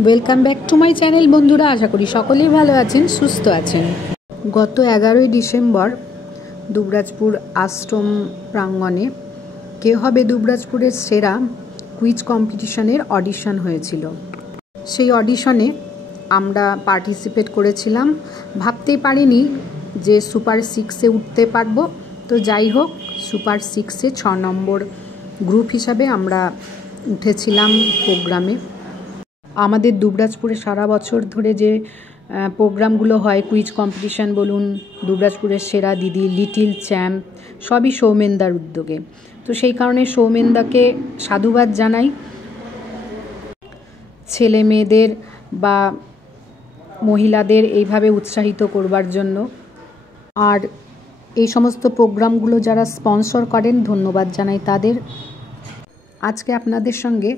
Welcome back to my channel বন্ধুরা, আশা করি সকলেই ভালো আছেন, সুস্থ আছেন। গত 11ই ডিসেম্বর দুবরাজপুর আশ্রম প্রাঙ্গণে কে হবে দুবরাজপুরের সেরা কুইজ কম্পিটিশনের অডিশন হয়েছিল। সেই অডিশনে আমরা পার্টিসিপেট করেছিলাম। ভাবতেই পারিনি যে সুপার 6-এ উঠতে পারবো। তো যাই হোক, সুপার 6-এ 6 নম্বর গ্রুপ হিসাবে আমরা উঠেছিলাম প্রোগ্রামে। আমাদের দুবরাজপুরে সারা বছর ধরে যে প্রোগ্রামগুলো হয়, কুইজ কম্পিটিশান বলুন, দুবরাজপুরের সেরা দিদি, লিটিল চ্যাম্প, সবই সৌমেনদার উদ্যোগে। তো সেই কারণে সৌমেনদাকে সাধুবাদ জানাই ছেলে মেয়েদের বা মহিলাদের এইভাবে উৎসাহিত করবার জন্য। আর এই সমস্ত প্রোগ্রামগুলো যারা স্পন্সর করেন, ধন্যবাদ জানাই তাদের। আজকে আপনাদের সঙ্গে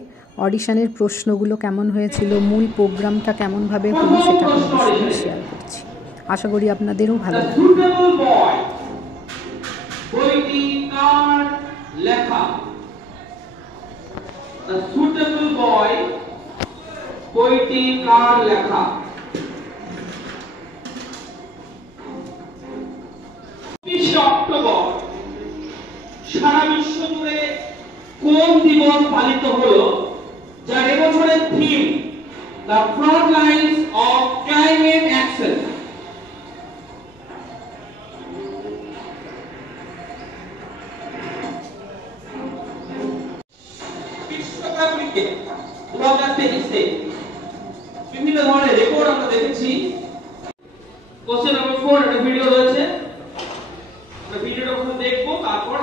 অডিশনের প্রশ্নগুলো কেমন হয়েছিল, মূল প্রোগ্রামটা কেমনভাবে হলো, সেটা আপনাদের সঙ্গে শেয়ার করছি। আশা করি আপনাদেরও ভালো লাগবে। অক্টোবর সারা বিশ্ব জুড়ে কোন দিবস পালিত হলো, যার এবছরের theme the front lines of climate action. বিশ্বকাপে 2023-এ বিভিন্ন ধরনের রেকর্ড আমরা দেখেছি। কোশ্চেন নাম্বার 4 একটা ভিডিও রয়েছে, আমরা ভিডিওটা প্রথমে দেখবো, তারপর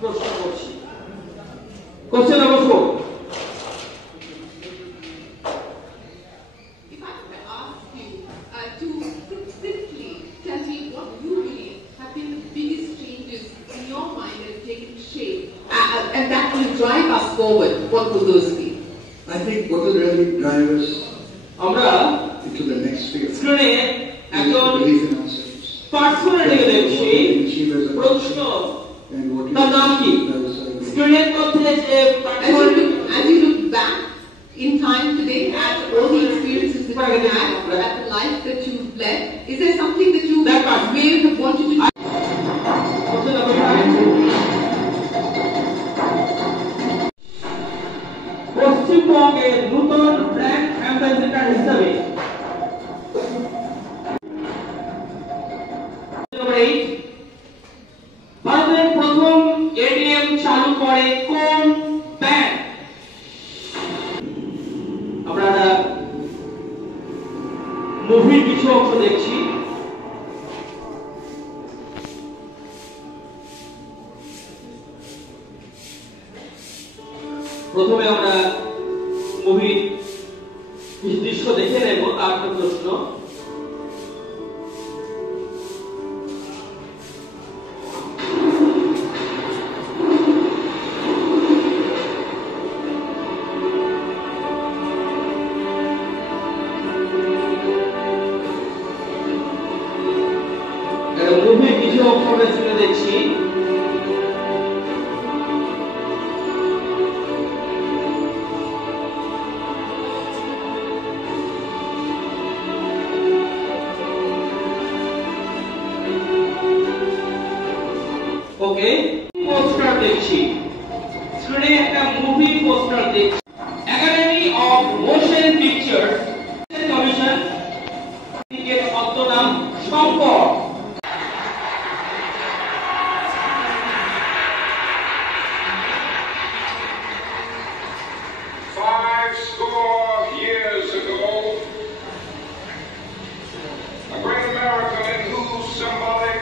প্রশ্ন করছি। Question number 4. If I could ask you to simply tell me what you believe have been the biggest changes in your mind that have taken shape and that will drive us forward, what would those be? I think what will really drive us into the next phase is the belief in ourselves. Personality দেখছি প্রশ্ন তার নাম কি? স্ক্রিনের মধ্যে যে as you look back in time today at all the experiences that you had, at the life that you've led, is there something that you may have wanted to do? পশ্চিমবঙ্গের নতুন ব্র্যান্ড অ্যাম্বাসেডর হিসেবে ভারতের প্রথম ATM চালু করে কোন bank? আমরা মুভির কিছু অংশ দেখছি। প্রথমে আমরা মুভির কিছু দৃশ্য দেখে নেব, তারপর প্রশ্ন। মুভির কিছু অংশ আমরা শুনে দেখছি। ওকে, পোস্টার দেখছি, স্ক্রিনে একটা মুভি পোস্টার দেখছি। Academy of motion picture commission এর শব্দ নাম Shankar. Years ago, a great American in whose symbolic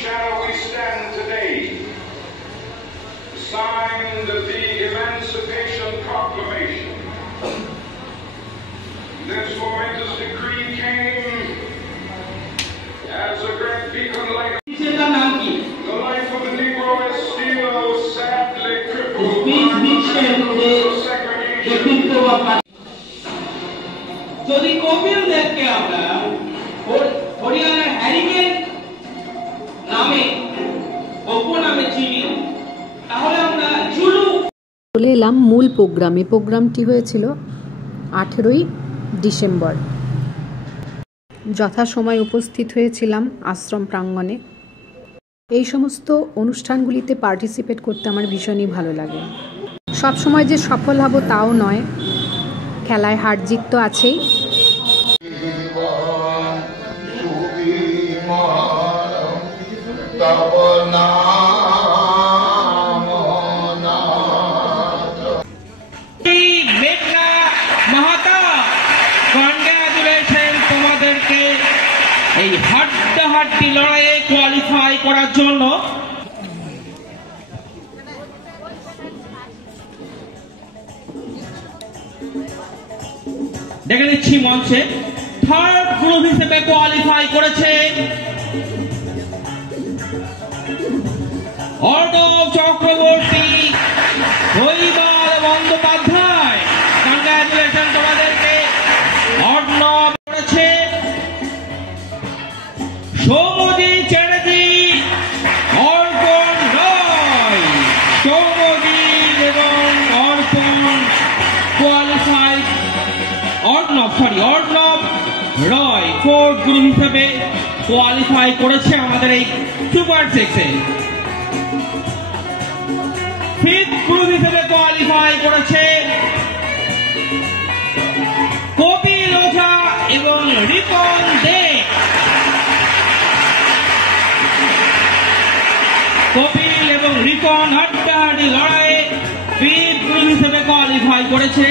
shadow we stand today signed the Emancipation Proclamation. This momentous decree came as a great beacon light. The life of the Negro is still sadly crippled by segregation. যদি কপিল দেবকে আমরা হরিয়ানার hurricane নামে উপনামে চিনি, তাহলে আমরা Zulu. চলে এলাম মূল প্রোগ্রামে। প্রোগ্রামটি হয়েছিল 18ই ডিসেম্বর। যথাসময়ে উপস্থিত হয়েছিলাম আশ্রম প্রাঙ্গণে। এই সমস্ত অনুষ্ঠানগুলিতে পার্টিসিপেট করতে আমার ভীষণই ভালো লাগে। সব সময় যে সফল হব তাও নয়, খেলায় হার জিত তো আছেই। তোমাদেরকে এই হাড্ডাহাড্ডি লড়াইয়ে কোয়ালিফাই করার জন্য। দেখে নিচ্ছি মঞ্চে থার্ড গ্রুপ হিসেবে কোয়ালিফাই করেছে অর্ণব চক্রবর্তী, রবিবার বন্দ্যোপাধ্যায়। কংগ্রাচুলেশন তোমাদেরকে। অর্ণব করেছে সৌমদী চ্যাটার্জি, অর্পণ রয়। সৌমদী এবং অর্পণ কোয়ালিফাই। অর্ণব রয় ফোর্থ গ্রুপ হিসেবে কোয়ালিফাই করেছে আমাদের এই সুপার সিক্সে। ফিফথ গ্রুপ হিসেবে কোয়ালিফাই করেছে কপিল ওঝা এবং রিপন দে। কপিল এবং রিপন হাড্ডাহাড্ডি লড়াইয়ে ফিফথ গ্রুপ হিসেবে কোয়ালিফাই করেছে।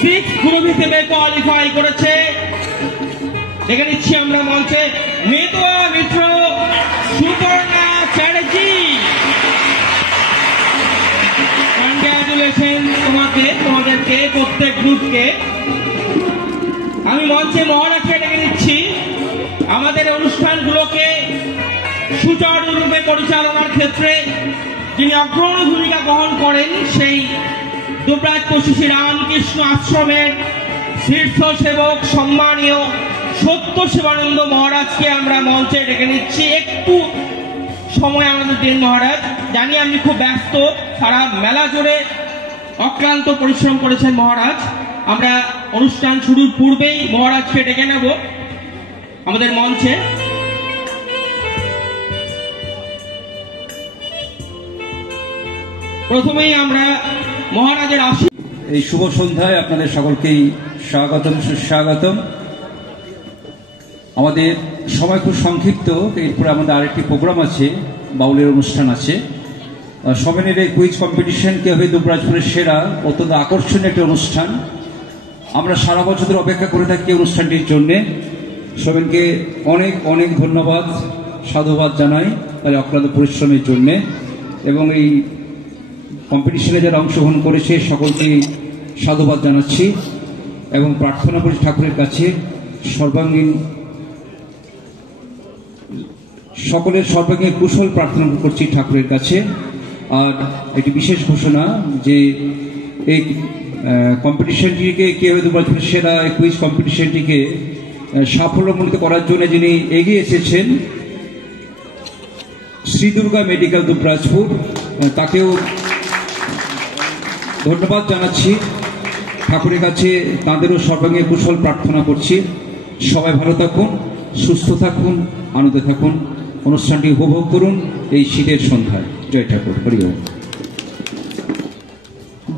সিক্স গ্রুপ হিসেবে কোয়ালিফাই করেছে। দেখে নিচ্ছি আমরা মঞ্চে মেদুয়া মিত্র, সুপর্ণা চ্যাটার্জি। কংগ্রাচুলেশন তোমাদেরকে প্রত্যেক গ্রুপকে। আমি মঞ্চে মহারাজকে ডেকে নিচ্ছি আমাদের অনুষ্ঠানগুলোকে সুচারুরূপে পরিচালনার ক্ষেত্রে যিনি অগ্রণী ভূমিকা গ্রহণ করেন, সেই দুবরাজপুর শ্রী রামকৃষ্ণ আশ্রমের শীর্ষ সেবক সম্মানীয় সত্য শিবানন্দ মহারাজকে আমরা মঞ্চে ডেকে নিচ্ছি। একটু সময় আমাদের দিন মহারাজ। জানি আপনি খুব ব্যস্ত, সারা মেলা জুড়ে অক্লান্ত পরিশ্রম করেছেন মহারাজ। আমরা অনুষ্ঠান শুরুর পূর্বেই মহারাজকে ডেকে নেব আমাদের মঞ্চে। প্রথমেই আমরা মহারাজের এই শুভ সন্ধ্যায় আপনাদের সকলকেই স্বাগতম, সুস্বাগতম। আমাদের সময় খুব সংক্ষিপ্ত, এরপরে আমাদের আরেকটি প্রোগ্রাম আছে, বাউলের অনুষ্ঠান আছে। সমেনের এই কুইজ কম্পিটিশন কে হবে দুবরাজপুরের সেরা, অত্যন্ত আকর্ষণীয় একটি অনুষ্ঠান। আমরা সারা বছর অপেক্ষা করে থাকি অনুষ্ঠানটির জন্যে। সমেনকে অনেক অনেক ধন্যবাদ, সাধুবাদ জানাই তার অক্লান্ত পরিশ্রমের জন্যে। এবং এই কম্পিটিশনে যারা অংশগ্রহণ করেছে সকলকে সাধুবাদ জানাচ্ছি এবং প্রার্থনা করি ঠাকুরের কাছে সকলের সর্বাঙ্গীন কুশল প্রার্থনা করছি ঠাকুরের কাছে। আর একটি বিশেষ ঘোষণা যে এই কম্পিটিশনটিকে কে হবে দুবরাজপুরের সেরা কুইজ কম্পিটিশনটিকে সাফল্যমণ্ডিত করার জন্য যিনি এগিয়ে এসেছেন শ্রী দুর্গা মেডিকেল দুবরাজপুর, তাকেও ধন্যবাদ জানাচ্ছি। ঠাকুরের কাছে তাঁদেরও সর্বাঙ্গীন কুশল প্রার্থনা করছি। সবাই ভালো থাকুন, সুস্থ থাকুন, আনন্দে থাকুন, অনুষ্ঠানটি উপভোগ করুন এই শীতের সন্ধ্যায়। জয় ঠাকুর, হরি ওম।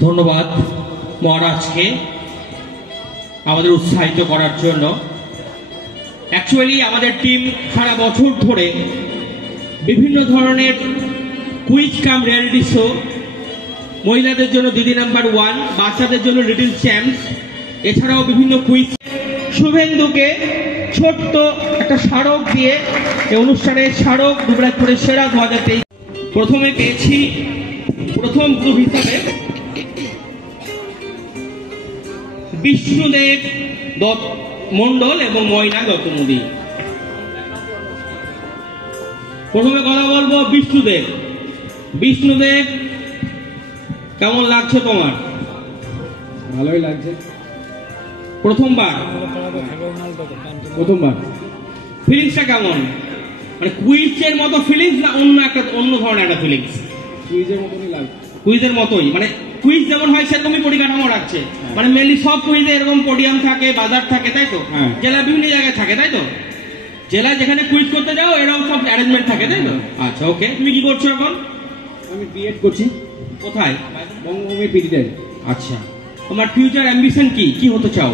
ধন্যবাদ মহারাজকে আমাদের উৎসাহিত করার জন্য। অ্যাকচুয়ালি আমাদের টিম সারা বছর ধরে বিভিন্ন ধরনের কুইজ কাম রিয়েলিটি শো, মহিলাদের জন্য দিদি নাম্বার 1, বাচ্চাদের জন্য লিটল চ্যাম্পস, এছাড়াও বিভিন্ন কুইজ। শুভেন্দুকে ছোট্ট একটা স্মারক দিয়ে এই অনুষ্ঠানের স্মারক দুবরাজপুরের সেরা 2023। প্রথমে পেয়েছি প্রথম গ্রুপ হিসাবে বিষ্ণুদেব মন্ডল এবং ময়না দত্তমুদি। প্রথমে কথা বলবো বিষ্ণুদেব, কেমন লাগছে তোমার? ভালোই লাগছে। প্রথমবার ফিলিংসটা কেমন? মানে কুইজের মতো ফিলিংস না অন্য ধরনের একটা ফিলিংস? কুইজের মতনই লাগছে। কুইজের মতোই, মানে কুইজ যেমন হয় সেরকমই পরিকাঠামো রাখছে। মানে মেনলি সব কুইজে এরকম পোডিয়াম থাকে, বাজার থাকে, তাই তো? হ্যাঁ। জেলা বিভিন্ন জায়গায় থাকে, তাই তো? জেলা যেখানে কুইজ করতে যাও এরকম সব অ্যারেঞ্জমেন্ট থাকে, তাই তো? আচ্ছা, ওকে। তুমি কি করছো এখন? আমি বিএড করছি কোথায়? বঙ্গভূমি পিটিটাই। আচ্ছা, তোমার ফিউচার অ্যাম্বিশন কি? কি হতে চাও?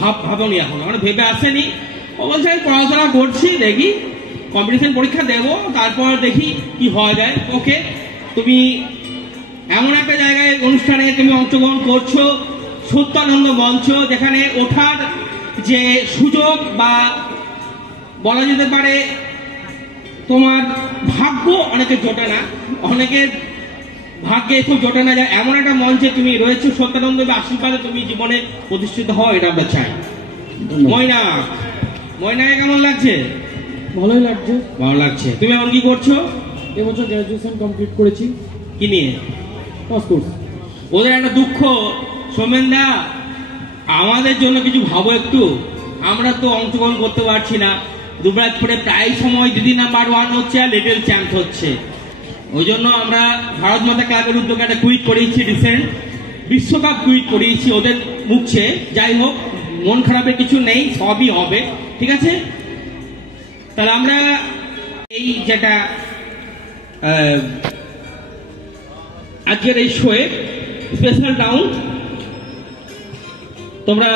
ভাবনি এখন? মানে ভেবে আসেনি? ও বলছে আমি পড়াশোনা করছি, দেখি কম্পিটিশন পরীক্ষা দেবো, তারপর দেখি কি হওয়া যায়। ওকে, তুমি এমন একটা জায়গায় অনুষ্ঠানে তুমি অংশগ্রহণ করছো, সত্যানন্দ মঞ্চ, যেখানে ওঠার যে সুযোগ বা বলা যেতে পারে তোমার ভাগ্য অনেকে জোটে না, অনেকের ভাগ্যে খুব জোটে না, যায় এমন একটা মঞ্চে তুমি রয়েছো, সত্যানন্দের আশীর্বাদে তুমি জীবনে প্রতিষ্ঠিত হও, এটা আমরা চাই। ময়নাকে কেমন লাগছে? ভালোই লাগছে। ভালো লাগছে। তুমি এখন কি করছো? এবছর গ্র্যাজুয়েশন কমপ্লিট করেছি। কি নিয়ে? পাসকোর্স। ওদের একটা দুঃখ, সোমেনদা আমাদের জন্য কিছু ভাবো একটু, আমরা তো অংশগ্রহণ করতে পারছি না। দুবরাজপুরে প্রায় সময় দিদি নাম্বার 1 হচ্ছে আর লিটল চ্যাম্প হচ্ছে। ওই জন্য আমরা ভারত মাতা ক্লাবের উদ্যোগে একটা কুইজ করিয়েছি, রিসেন্ট বিশ্বকাপ কুইজ করিয়েছি ওদের মুখছে। যাই হোক, মন খারাপের কিছু নেই, সবই হবে, ঠিক আছে? তাহলে আমরা এই যেটা আজকের এই শোয়ে স্পেশাল রাউন্ড, তোমরা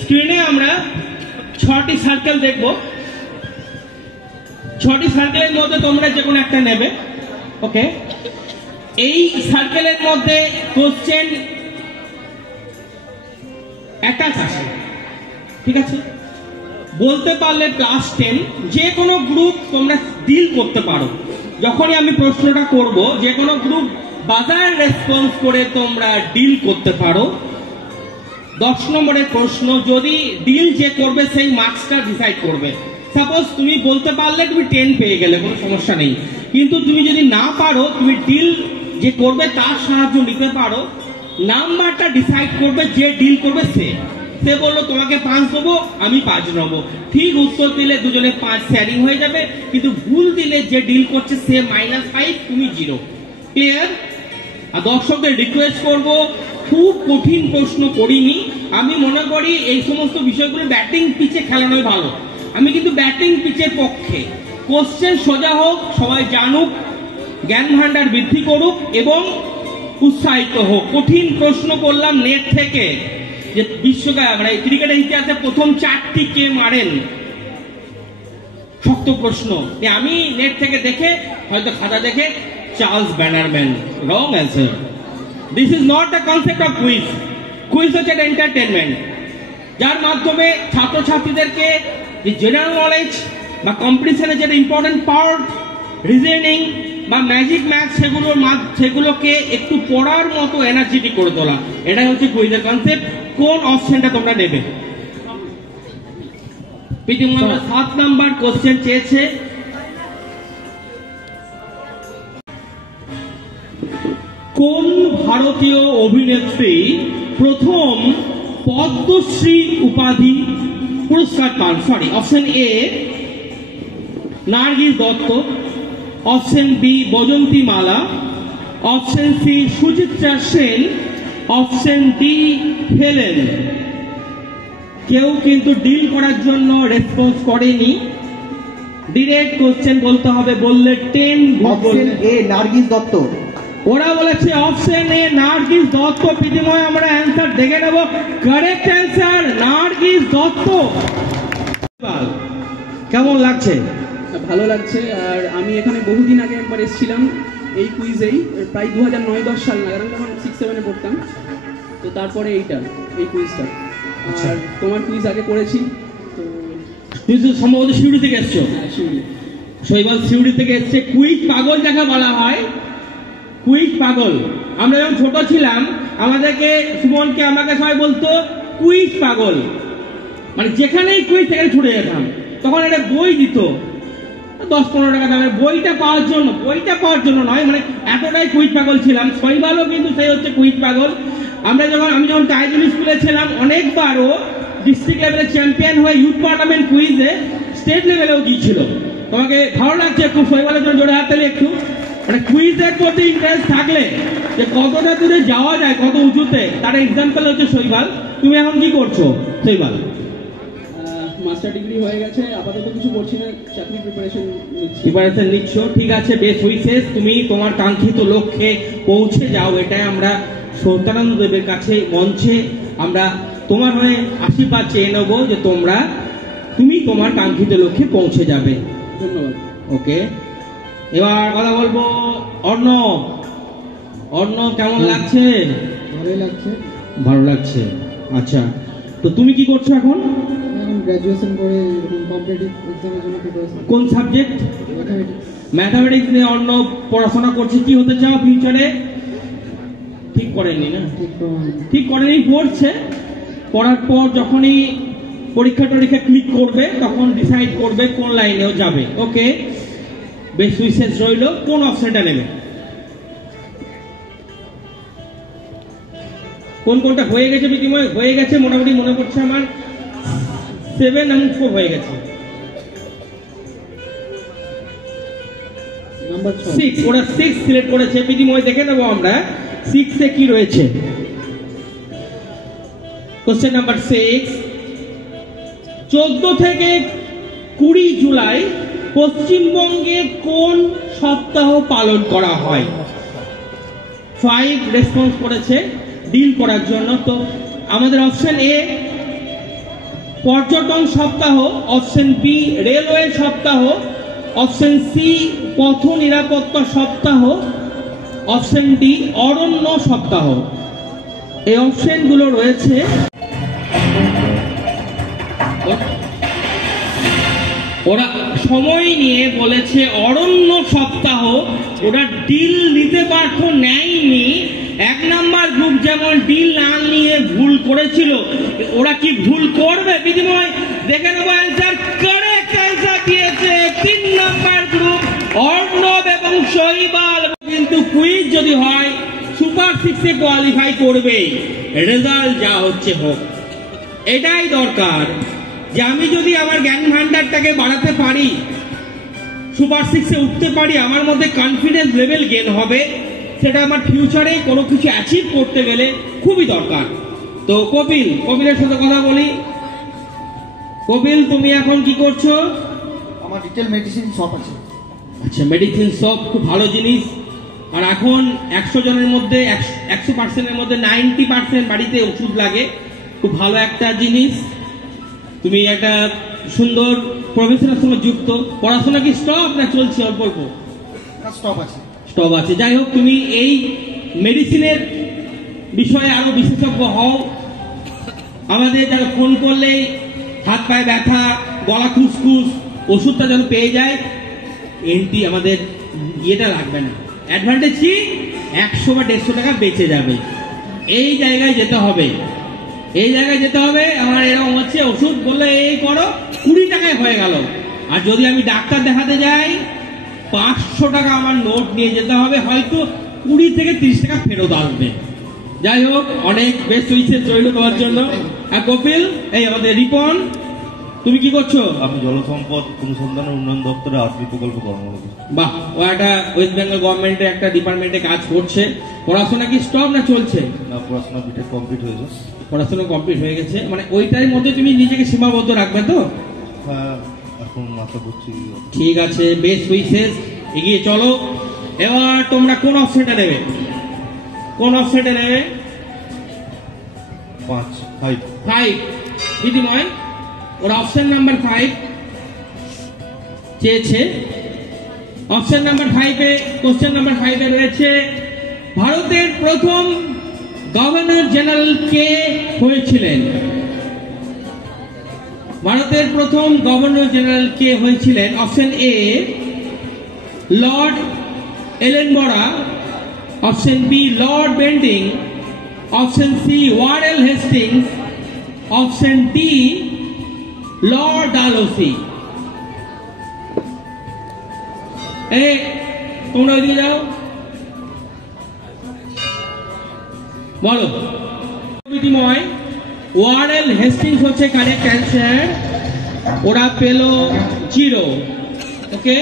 স্ক্রিনে আমরা 6টি সার্কেল দেখব। 6টি সার্কেলের মধ্যে তোমরা যে কোনো একটা নেবে, ওকে? এই সার্কেলের মধ্যে কোশ্চেন অ্যাটাচ আছে, ঠিক আছে? বলতে পারলে +10, যে কোনো গ্রুপ তোমরা ডিল করতে পারো। যখনই আমি প্রশ্নটা করব, যে কোনো গ্রুপ বাজার রেসপন্স করে তোমরা ডিল করতে পারো। 10 নম্বরের প্রশ্ন, যদি ডিল যে করবে সেই মার্কসটা ডিসাইড করবে। সাপোজ তুমি বলতে পারলে তুমি 10 পেয়ে গেলে, কোনো সমস্যা নেই। কিন্তু তুমি যদি না পারো, তুমি ডিল যে করবে তার সাহায্য নিতে পারো, নাম্বারটা ডিসাইড করবে যে ডিল করবে সে বললো তোমাকে 5 দেবো, আমি 5 নেবো। ঠিক উত্তর দিলে দুজনে 5 শেয়ারিং হয়ে যাবে, কিন্তু ভুল দিলে যে ডিল করছে সে -5, তুমি 0। ক্লিয়ার? আর দর্শকদের রিকোয়েস্ট করব, খুব কঠিন প্রশ্ন করিনি। আমি মনে করি এই সমস্ত বিষয়গুলো ব্যাটিং পিচে খেলানোই ভালো। আমি কিন্তু ব্যাটিং পিচের পক্ষে। কোশ্চেন সোজা হোক, সবাই জানুক, জ্ঞান ভান্ডার বৃদ্ধি করুক এবং উৎসাহিত হোক। কঠিন প্রশ্ন করলাম নেট থেকে, যে বিশ্বকাপ মানে ক্রিকেটের ইতিহাসে প্রথম 4টি কে মারেন, শক্ত প্রশ্ন। আমি নেট থেকে দেখে, হয়তো খাতা দেখে, Charles Bannerman. Wrong answer. This is not the concept of quiz. Quiz হচ্ছে একটা এন্টারটেনমেন্ট, যার মাধ্যমে ছাত্রছাত্রীদেরকে যে জেনারেল নলেজ বা কম্পিটিশনের যেটা ইম্পর্টেন্ট পার্ট, রিজনিং বা ম্যাজিক ম্যাথ, সেগুলোকে একটু পড়ার মতো এনার্জেটিক করে তোলা, এটাই হচ্ছে কুইজের কনসেপ্ট। কোন অপশনটা তোমরা নেবে? প্রীতিমা 7 নাম্বার কোশ্চেন চেয়েছে। কোন ভারতীয় অভিনেত্রী প্রথম পদ্মশ্রী উপাধি পুরস্কার পান? Sorry, option A Nargis Dutt, option B Vyjayanthimala, option C Suchitra Sen, option D Helen. কেউ কিন্তু ডিল করার জন্য রেসপন্স করেনি, ডিরেক্ট কোশ্চেন বলতে হবে। বললে 10। Option A Nargis Dutta. ওরা বলেছে অপশন এ নার্গিস দত্ত। প্রীতিময় আমরা অ্যান্সার দেখে নেব। Correct answer Nargis Dutta. কেমন লাগছে? ভালো লাগছে। আর আমি এখানে বহুদিন আগে একবার এসেছিলাম এই কুইজেই, প্রায় 2009-10 সাল নাগাদ, আমি তখন 6-7-এ পড়তাম। তো তারপরে এই কুইজটা, আর তোমার কুইজ আগে করেছি। তো তুই তো সম্ভবত সিউড়ি থেকে এসছো। শৈবাল সিউড়ি থেকে এসছে। কুইজ পাগল যাকে বলা হয়, কুইজ পাগল। আমরা যখন ছোট ছিলাম, আমাদেরকে সুমনকে আমাকে সবাই বলতো কুইজ পাগল, মানে যেখানেই কুইজ সেখানে ছুটে যেতাম। তখন একটা বই দিত 10-15 টাকা দামের। বইটা পাওয়ার জন্য নয়, মানে এতটাই কুইজ পাগল ছিলাম। শৈবালও কিন্তু সেই হচ্ছে কুইজ পাগল। আমি যখন টাইজুল স্কুলে ছিলাম, অনেকবারও ডিস্ট্রিক্ট লেভেলে চ্যাম্পিয়ন হয়ে ইউথ পার্লামেন্ট কুইজে স্টেট লেভেলেও গিয়েছিল। তোমাকে ভালো লাগছে খুব, শৈবালের জন্য জোরে হাত তালি একটু। মানে কুইজের প্রতি ইন্টারেস্ট থাকলে যে কতটা দূরে যাওয়া যায়, কত উঁচুতে, তার এক্সাম্পল হচ্ছে শৈবাল। তুমি এখন কি করছো শৈবাল? মাস্টার ডিগ্রি হয়ে গেছে, আপাতত কিছু করছি না, চাকরি প্রিপারেশন নিচ্ছ। ঠিক আছে, বেশ উইশেস, তুমি তোমার কাঙ্ক্ষিত লক্ষ্যে পৌঁছে যাও, এটাই আমরা সত্যানন্দ দেবের কাছে মঞ্চে আমরা তোমার হয়ে আশীর্বাদ চেয়ে নেব যে তুমি তোমার কাঙ্ক্ষিত লক্ষ্যে পৌঁছে যাবে। ধন্যবাদ। ওকে, এবার কথা বলবো অর্ণব। অর্ণব, কেমন লাগছে? ভালোই লাগছে। ভালো লাগছে, আচ্ছা। তো তুমি কি করছো এখন? এখন গ্র্যাজুয়েশন করে কম্পিটিটিভ এক্সামের জন্য প্রিপারেশন। কোন সাবজেক্ট? ম্যাথমেটিক্স। ম্যাথমেটিক্স নিয়ে অর্ণব পড়াশোনা করছে। কি হতে চাও ফিউচারে? ঠিক করেনি না? ঠিক করেনি, পড়ছে। পড়ার পর যখনই পরীক্ষা ক্লিক করবে তখন ডিসাইড করবে কোন লাইনেও যাবে। ওকে, বেশ উইশেস রইল। কোন অপশনটা নেবে? কোনটা হয়ে গেছে বিনিময়? হয়ে গেছে মোটামুটি, মনে করছে আমার 7 এবং 4 হয়ে গেছে। নাম্বার 6, ওরা 6 সিলেক্ট করেছে। বিনিময় দেখে নেবো আমরা 6 এ কি রয়েছে। কোশ্চেন নাম্বার 6, 14 থেকে 20 জুলাই পশ্চিমবঙ্গে কোন সপ্তাহ পালন করা হয়? 5 রেসপন্স করেছে ডিল করার জন্য। তো আমাদের অপশন এ পর্যটন সপ্তাহ, অপশন বি রেলওয়ে সপ্তাহ, অপশন সি পথ নিরাপত্তা সপ্তাহ, অপশন ডি অরণ্য সপ্তাহ। এই অপশনগুলো রয়েছে। ওরা সময় নিয়ে বলেছে অরণ্য সপ্তাহ। ওরা ডিল নিতে পারত, নেয়নি। 1 নাম্বার গ্রুপ যেমন ডিল না নিয়ে ভুল করেছিল, ওরা কি ভুল করবে? বিনিময় দেখে নেবো অ্যান্সার। কারেক্ট অ্যান্সার দিয়েছে 3 নাম্বার গ্রুপ অর্ণব এবং শৈবাল। কিন্তু কুইজ যদি হয় সুপার 6 এ কোয়ালিফাই করবে, রেজাল্ট যা হচ্ছে হোক। এটাই দরকার যে আমি যদি আমার জ্ঞান ভান্ডারটাকে বাড়াতে পারি, সুপার 6 এ উঠতে পারি, আমার মধ্যে কনফিডেন্স লেভেল গেন হবে। সেটা আমার ফিউচারে কোনো কিছু অ্যাচিভ করতে গেলে খুবই দরকার। তো কপিলের সাথে কথা বলি। কপিল, তুমি এখন কি করছো? আমার রিটেল মেডিসিন শপ আছে। আচ্ছা, মেডিসিন শপ খুব ভালো জিনিস। আর এখন 100 জনের মধ্যে 100%-এর মধ্যে 90% বাড়িতে ওষুধ লাগে। খুব ভালো একটা জিনিস। তুমি একটা সুন্দর প্রফেশনের সঙ্গে যুক্ত। পড়াশোনা কি স্টপ না চলছে অল্প অল্প? স্টপ আছে। স্টপ আছে। যাই হোক, তুমি এই মেডিসিনের বিষয়ে আরো বিশেষজ্ঞ হও। আমাদের যারা ফোন করলেই হাত পায়ে ব্যথা, গলা খুসখুস, ওষুধটা যেন পেয়ে যায়। এন্টি আমাদের ইয়েটা লাগবে না। অ্যাডভান্টেজ কি? 100 বা 150 টাকা বেঁচে যাবে। এই জায়গায় যেতে হবে, এই জায়গায় যেতে হবে। আমার এরকম হচ্ছে, ওষুধ বললে এই করো, 20 টাকায় হয়ে গেল। আর যদি আমি ডাক্তার দেখাতে যাই 500 টাকা আমার নোট নিয়ে যেতে হবে, হয়তো 20 থেকে 30 টাকা ফেরত আসবে। যাই হোক, অনেক বেস্ট উইশেস রইল তোমার জন্য। আর কপিল, এই আমাদের রিপন, তুমি কি করছো? আমি জলসম্পদ অনুসন্ধান ও উন্নয়ন দপ্তরে আর্থিক প্রকল্প কর্মরত। বাহ, ও একটা ওয়েস্ট বেঙ্গল গভর্নমেন্টের একটা ডিপার্টমেন্টে কাজ করছে। পড়াশোনা কি স্টপ না চলছে? না, পড়াশোনা বিটেক কমপ্লিট হয়েছে। পড়াশোনা কমপ্লিট হয়ে গেছে, মানে ওইটার মধ্যে তুমি নিজেকে সীমাবদ্ধ রাখবে তো? হ্যাঁ, এখন আশা করছি। ঠিক আছে, বেস্ট উইশেস, এগিয়ে চলো। এবার তোমরা কোন অপশনটা নেবে? কোন অপশনটা নেবে? 5 দিদিময়, ওরা অপশন নাম্বার 5 চেয়েছে। অপশন নাম্বার 5 এ, কোশ্চেন নাম্বার 5 এ রয়েছে ভারতের প্রথম গভর্নর জেনারেল কে হয়েছিলেন? ভারতের প্রথম গভর্নর জেনারেল কে হয়েছিলেন? Option A Lord Ellenborough, option B Lord Bentinck, option C Warren Hastings, option D Lord Dalhousie. এই তোমরা ওইদিকে যাও, বলো। বিনিময় ওয়ারেল হেস্টিংস হচ্ছে কারেক্ট অ্যান্সার, ওরা পেল 0। ওকে,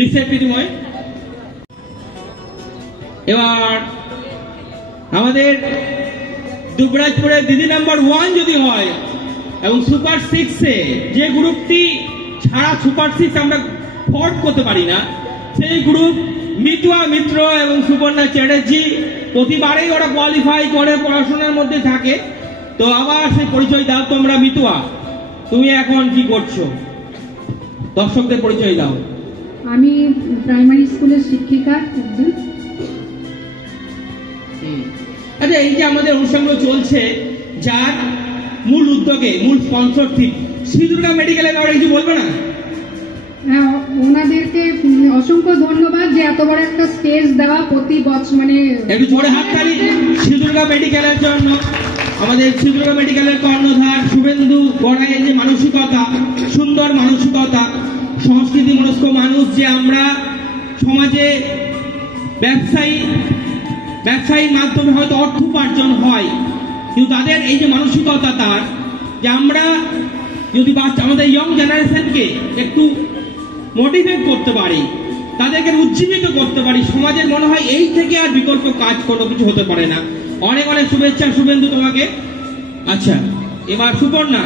রিসেট বিনিময়। এবার আমাদের দুবরাজপুরের দিদি নাম্বার 1 যদি হয় এবং সুপার 6-এ যে গ্রুপটি ছাড়া সুপার 6 আমরা ফর্ম করতে পারি না, সেই গ্রুপ মিতুয়া মিত্র এবং সুবর্ণা চ্যাটার্জি, প্রতিবারেই ওরা কোয়ালিফাই করে, পড়াশোনার মধ্যে থাকে। তো আবার সেই পরিচয় দাও তোমরা। মিতুয়া, তুমি এখন কি করছো? দর্শকদের পরিচয় দাও। আমি প্রাইমারি স্কুলের শিক্ষিকা একজন। আচ্ছা, এই যে আমাদের অনুষ্ঠানগুলো চলছে, যার মূল উদ্যোগে, মূল স্পন্সরশিপ শ্রীদুর্গা মেডিকেলে, কারণ কিছু বলবে না? হ্যাঁ, ওনাদেরকে অসংখ্য ধন্যবাদ যে এত বড় একটা স্টেজ দেওয়া প্রতি বছর, মানে একটু জোরে হাততালি শ্রীদুর্গা মেডিকেলের জন্য। আমাদের শ্রীদুর্গা মেডিকেলের কর্ণধার শুভেন্দু গড়াইয়ের যে মানসিকতা, সুন্দর মানসিকতা, সংস্কৃতি মনস্ক মানুষ, যে আমরা সমাজে ব্যবসায়ীর মাধ্যমে হয়তো অর্থ উপার্জন হয়, কিন্তু তাদের এই যে মানসিকতা, তার যে আমরা যদি আমাদের ইয়ং জেনারেশনকে একটু মোটিভেট করতে পারি, তাদেরকে উজ্জীবিত করতে পারি, সমাজের মনে হয় এই থেকে আর বিকল্প কাজ কোনো কিছু হতে পারে না। অনেক অনেক শুভেচ্ছা শুভেন্দু তোমাকে। আচ্ছা, এবার সুবর্ণা,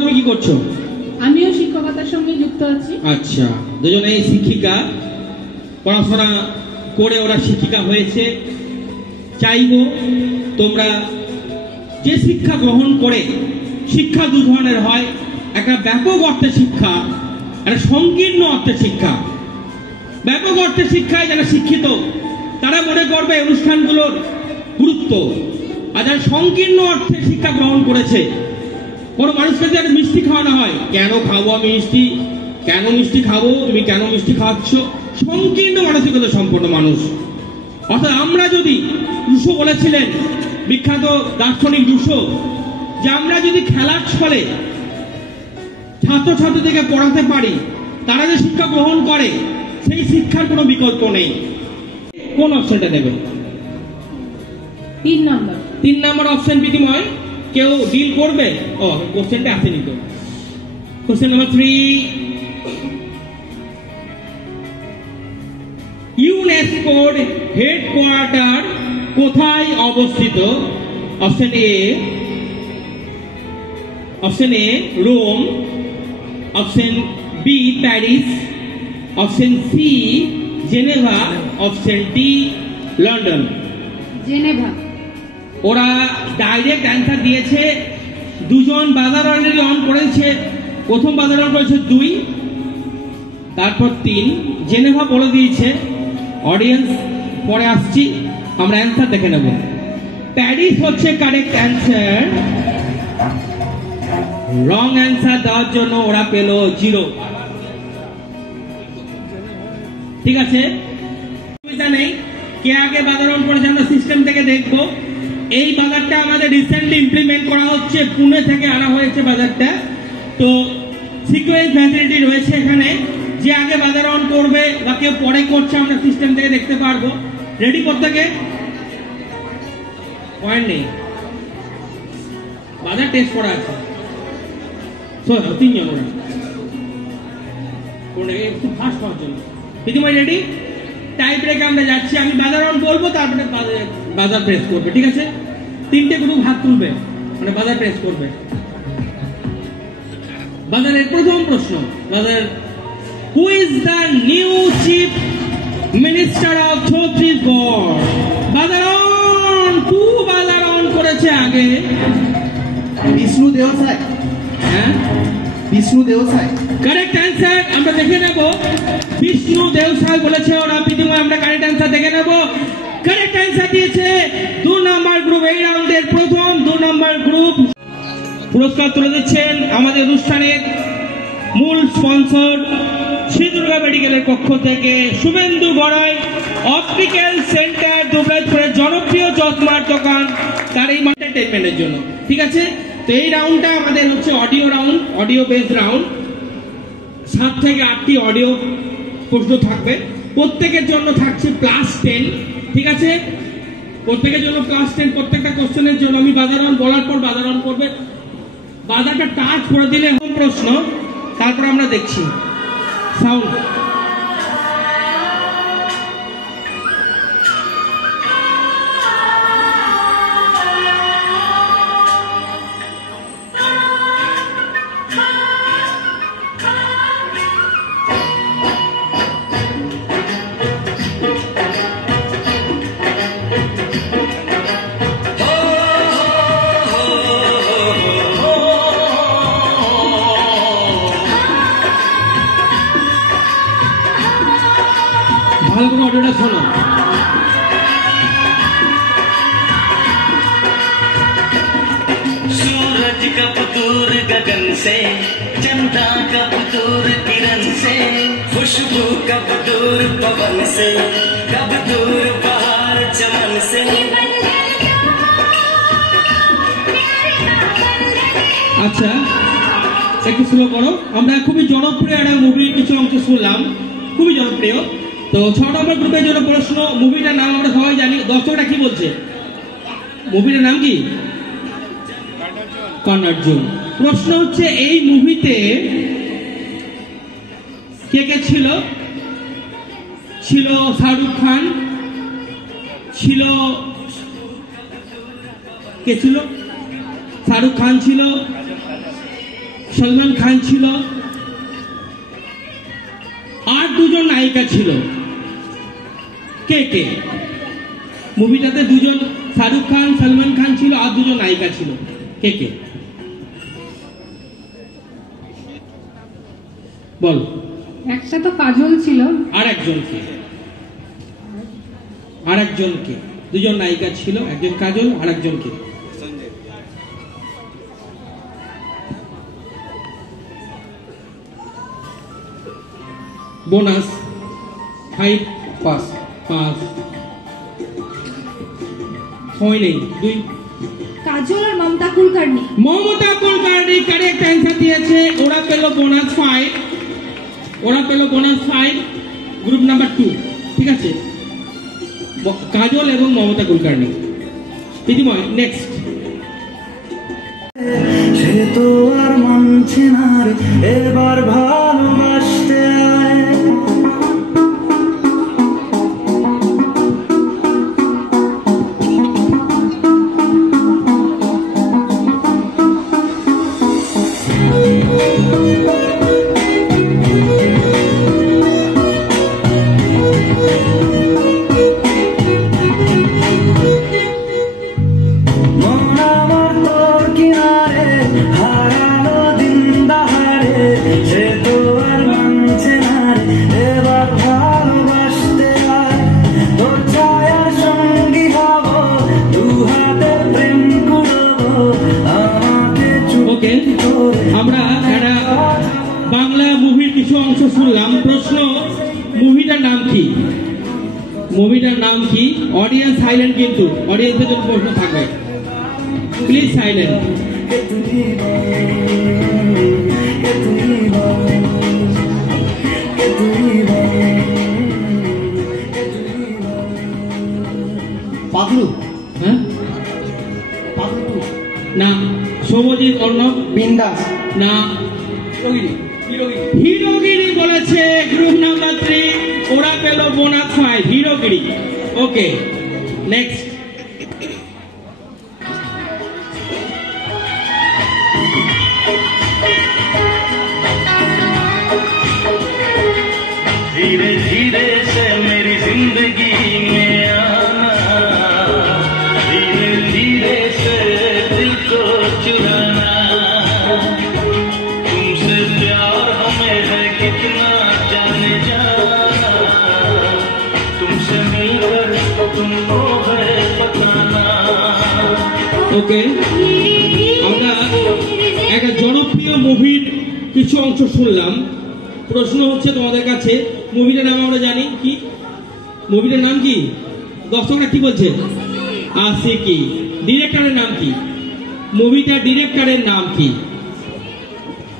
তুমি কি করছো? আমিও শিক্ষকতার সঙ্গে যুক্ত আছি। আচ্ছা, দুজনেই শিক্ষিকা, পড়াশোনা করে ওরা শিক্ষিকা হয়েছে। চাইব তোমরা যে শিক্ষা গ্রহণ করে, শিক্ষা দু ধরনের হয়, একটা ব্যাপক অর্থে শিক্ষা, একটা সংকীর্ণ অর্থে শিক্ষা। ব্যাপক অর্থে শিক্ষায় যারা শিক্ষিত তারা মনে করবে অনুষ্ঠানগুলোর গুরুত্ব, আর যারা সংকীর্ণ অর্থে শিক্ষা গ্রহণ করেছে, কোনো মানুষকে যদি একটা মিষ্টি খাওয়ানো হয়, কেন খাবো আমি মিষ্টি, কেন মিষ্টি খাবো, তুমি কেন মিষ্টি খাওয়াচ্ছ, সংকীর্ণ মানসিকতা সম্পন্ন মানুষ। অর্থাৎ আমরা যদি, রুশো বলেছিলেন, বিখ্যাত দার্শনিক রুশো, যে আমরা যদি খেলার ছলে ছাত্রছাত্রীদেরকে পড়াতে পারি, তারা যে শিক্ষা গ্রহণ করে, সেই শিক্ষার কোনো বিকল্প নেই। কোন অপশনটা নেবে? 3 নম্বর অপশন বিনিময়। কেউ ডিল করবে? ও, কোশ্চেনটা আসেনি তো। কোশ্চেন নাম্বার 3, ইউনেস্কোর হেডকোয়ার্টার কোথায় অবস্থিত? Option A Rome, option B Paris, option C Geneva, option D London. Geneva. ওরা ডাইরেক্ট অ্যান্সার দিয়েছে। দুজন বাজার অলরেডি অন করেছে। প্রথম বাজার অন করেছে 2, তারপর 3। জেনেভা বলে দিয়েছে। অডিয়েন্স, পরে আসছি, আমরা অ্যান্সার দেখে নেব। প্যারিস হচ্ছে কারেক্ট অ্যান্সার। রং অ্যান্সার দেওয়ার জন্য ওরা পেল 0। ঠিক আছে, অসুবিধা নেই। কে আগে বাজার অন করেছে আমরা সিস্টেম থেকে দেখব। এই বাজারটা আমাদের রিসেন্টলি ইমপ্লিমেন্ট করা হচ্ছে, পুনে থেকে আনা হয়েছে বাজারটা। তো সিকোয়েন্স ফ্যাসিলিটি রয়েছে এখানে, যে আগে বাজার অন করবে বা কেউ পরে করছে আমরা সিস্টেম থেকে দেখতে পারবো। রেডি? প্রত্যেকে? পয়েন্ট নেই, বাজার টেস্ট করা আছে। 3 জন ওরা একটু ফাস্ট হওয়ার জন্য। প্রীতিময় রেডি? টাইপ ব্রেকে আমরা যাচ্ছি। আমি বাজার অন বলবো, তারপরে বাজার প্রেস করবে। ঠিক আছে? 3টে গ্রুপ হাত তুলবে, মানে বাজার প্রেস করবে। বাজারের প্রথম প্রশ্ন, বাজার, হু is the new chief minister of Chhattisgarh? বাজার অন। বাজার অন করেছে আগে বিষ্ণু দেওসাই। হ্যাঁ, বিষ্ণু দেওসাই কারেক্ট অ্যান্সার। আমরা দেখে নেব। বিষ্ণু দেওসাই বলেছে ওরা। প্রীতিময়, আমরা কারেক্ট অ্যান্সার দেখে নেব। কারেক্ট অ্যান্সার দিয়েছে 2 নম্বর গ্রুপ। এই রাউন্ডের প্রথম 2 নম্বর গ্রুপ। পুরস্কার তুলে দিচ্ছেন আমাদের অনুষ্ঠানের মূল স্পন্সর শ্রীদুর্গা মেডিকেলের পক্ষ থেকে শুভেন্দু গড়াই, অপটিক্যাল সেন্টার, দুবরাজপুরের জনপ্রিয় চশমার দোকান, তার এই এন্টারটেইনমেন্টের জন্য। ঠিক আছে, তো এই রাউন্ডটা আমাদের হচ্ছে audio round, audio based round. 7 থেকে 8টি অডিও প্রশ্ন থাকবে, প্রত্যেকের জন্য থাকছে +10। ঠিক আছে, প্রত্যেকের জন্য ক্লাস 10 প্রত্যেকটা কোশ্চেনের জন্য আমি বাজার অন বলার পর বাজার অন করবে, বাজারটা টাচ করে দিলে প্রশ্ন, তারপর আমরা দেখছি সাউন্ড। ভালো করে অডিওটা শোনো। सूरज कब दूर गगन से, चंदा कब दूर किरण से, खुशबू कब दूर पवन से, कब दूर बहार चमन से। আচ্ছা একটু স্লো করো। আমরা খুবই জনপ্রিয় একটা মুভির কিছু অংশ শুনলাম, খুবই জনপ্রিয়। তো 6 নম্বর গ্রুপের জন্য প্রশ্ন, মুভিটার নাম আমরা সবাই জানি, দর্শকরা কি বলছে? মুভিটার নাম কি? কর্ণার্জুন। প্রশ্ন হচ্ছে এই মুভিতে কে কে ছিল? ছিল শাহরুখ খান, ছিল কে ছিল? শাহরুখ খান ছিল, সলমান খান ছিল, আর দুজন নায়িকা ছিল। কে কে? মুভিটাতে দুজন, শাহরুখ খান সলমান খান ছিল, আর দুজন নায়িকা ছিল। কে কে বল? একটা তো কাজল ছিল, আর একজনকে দুজন নায়িকা ছিল, একজন কাজল আর একজনকে বোনাস 5 পাস 5 ছয় নেই 2 কাজল আর মমতা কুলকার্নি। মমতা কুলকার্নি কারেক্ট অ্যান্সার দিয়েছে। ওরা পেল বোনাস 5, ওরা পেল বোনাস 5, গ্রুপ নাম্বার 2। ঠিক আছে, কাজল এবং মমতা কুলকার্নি। দিদিময় নেক্সট। সে তো আর মানছে না রে এবার ভালোবাসতে আয়। আমরা একটা বাংলা মুভির কিছু অংশ শুনলাম। প্রশ্ন, মুভিটার নাম কি? মুভিটার নাম কি? অডিয়েন্স সাইলেন্ট, কিন্তু অডিয়েন্সের জন্য প্রশ্ন থাকবে, প্লিজ সাইলেন্ট। পাগলু? হ্যাঁ পাগলু না। সৌমজিৎ অর্ণব? বিন্দাস না। হিরোগিরি বলেছে গ্রুপ নাম্বার 3। ওরা পেল বোনাস 5, হিরোগিরি। Okay next. धीरे धीरे से मेरी जिंदगी में आना, धीरे धीरे से दिल को चुराना, तुमसे प्यार हमें है कितना जाने जाना, तुमसे मिलकर तुमको है बताना। ওকে, আমরা একটা জনপ্রিয় মুভির কিছু অংশ শুনলাম। প্রশ্ন হচ্ছে তোমাদের কাছে, মুভিটার নাম আমরা জানি কি? মুভিটার নাম কি? দর্শকরা কি বলছে? আশিকি। ডিরেক্টরের নাম কি? মুভিটার ডিরেক্টরের নাম কি?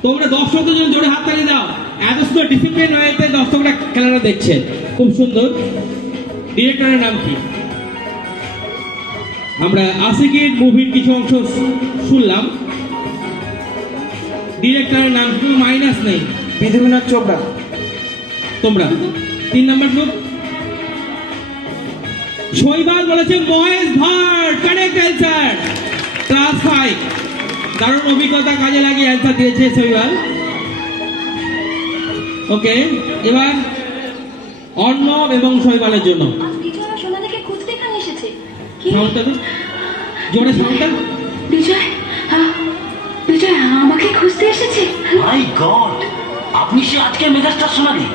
তোমরা দর্শকদের জন্য জোরে হাততালি দাও। এত সুন্দর ডিসিপ্লিন হয়েছে, দর্শকরা খেলাটা দেখছে, খুব সুন্দর। ডিরেক্টরের নাম কি? আমরা আশিকির মুভির কিছু অংশ শুনলাম। ডিরেক্টরের নাম কিন্তু মাইনাস নেই, বিধুনাথ চোপড়া। তোমরা 3 নম্বর গ্রুপ শৈবাল বলেছে Mahesh Bhatt, correct answer, class 5। দারুণ অভিজ্ঞতা কাজে লাগিয়ে অ্যান্সার দিয়েছে শৈবাল। ওকে, এবার অর্ণব এবং শৈবালের জন্য সোনালীকে খুঁজতে এখানে এসেছে। সাউন্ডটা জোরে, সাউন্ডটা। বিজয়, বিজয় আমাকে খুঁজতে এসেছে। মাই গড, আপনি সে আজকে মেগাস্টার সোনালী।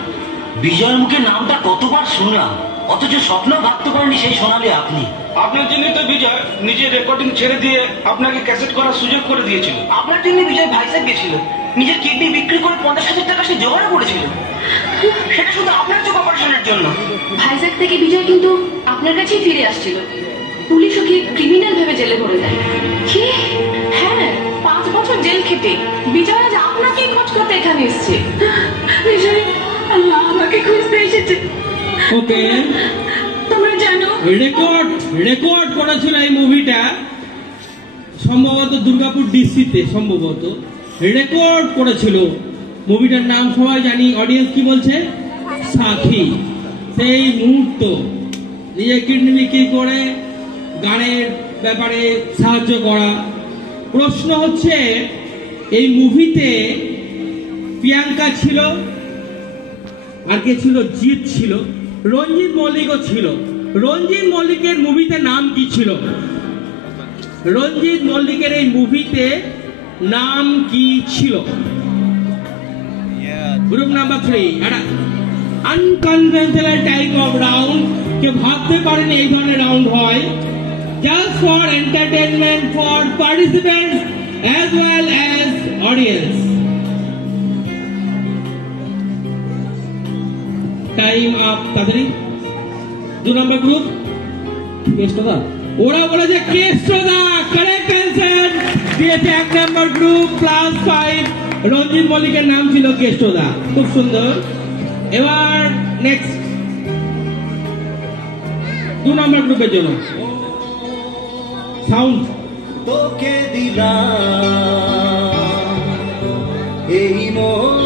বিজয়ের মুখে নামটা কতবার শুনলাম, অথচ স্বপ্ন ভাবতে পারেনি সেই সোনালী আপনি। আপনার জন্য তো বিজয় নিজের রেকর্ডিং ছেড়ে দিয়ে আপনাকে ক্যাসেট করার সুযোগ করে দিয়েছিল। আপনার জন্য বিজয় ভাইজাগ গেছিল, নিজের কিডনি বিক্রি করে 50,000 টাকা সে জোগাড় করেছিল, সেটা শুধু আপনার চোখ অপারেশনের জন্য। ভাইজাগ থেকে বিজয় কিন্তু আপনার কাছেই ফিরে আসছিল। পুলিশ ওকে ক্রিমিনাল ভেবে জেলে ভরে দেয়। কি? হ্যাঁ, 5 বছর জেল খেটে বিজয় আজ আপনাকেই খোঁজ করতে এখানে এসেছে। বিজয় আমাকে খুঁজতে এসেছে। ওকে, তোমরা জানো রেকর্ড করেছিল এই মুভিটা সম্ভবত দুর্গাপুর ডিসিতে, সম্ভবত রেকর্ড করেছিল। মুভিটার নাম সবাই জানি, অডিয়েন্স কি বলছে? সাথী। সেই মুহূর্ত নিজে কিডনি বিক্রি করে গানের ব্যাপারে সাহায্য করা। প্রশ্ন হচ্ছে এই মুভিতে প্রিয়াঙ্কা ছিল, আর কে ছিল? জিৎ ছিল, রঞ্জিত মল্লিকও ছিল। রঞ্জিত মল্লিকের মুভিতে নাম কি ছিল? রঞ্জিত মল্লিকের এই মুভিতে নাম কি ছিল? গ্রুপ নাম্বার 3, একটা আনকনভেনশনাল টাইপ অফ রাউন্ড। কে ভাবতে পারেন এই ধরনের রাউন্ড হয়। Just for entertainment for participants as well as audience. Time up, তাড়াতাড়ি। 2 নম্বর গ্রুপ কেষ্টদা, ওরা বলেছে কেষ্টদা, কারেক্ট অ্যান্সার দিয়েছে 1 নম্বর গ্রুপ, প্লাস 5। রঞ্জিত মল্লিকের নাম ছিল কেষ্টদা, খুব সুন্দর। এবার নেক্সট 2 নম্বর গ্রুপের জন্য সাউন্ড। তোকে দিলাম এই মন,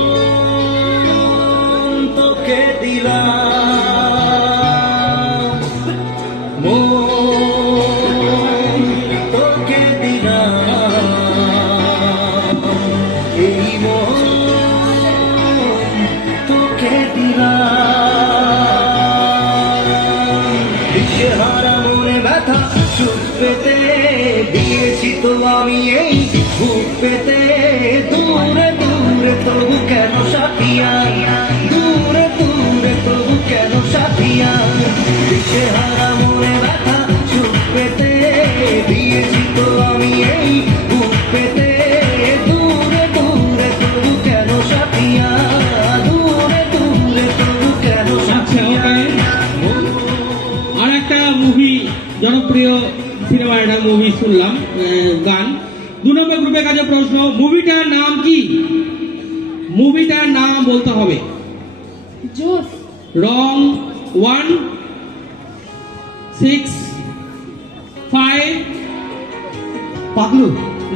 তোকে দিলাম মন, তোকে দিলাম এই মন, তোকে দিলাম। দিশেহারা মনে ব্যথা সুখ পেতে দিয়েছি তো আমি এই বুক পেতে। দূরে দূরে তবু কেন সাথিয়া, দূরে দূরে তবু কেন সাথিয়া। দিশেহারা মনে ব্যথা সুখ পেতে দিয়েছি তো আমি এই বুক পেতে। দূরে দূরে তবু কেন সাথিয়া, দূরে দূরে তবু কেন সাথিয়া। আর একটা মুভি, জনপ্রিয় সিনেমা, একটা মুভি শুনলাম, গান। 2 নম্বর গ্রুপের কাছে প্রশ্ন, মুভিটার নাম কি? মুভিটার নাম বলতে হবে। জোস। রং। 1, 6, 5, পাগলু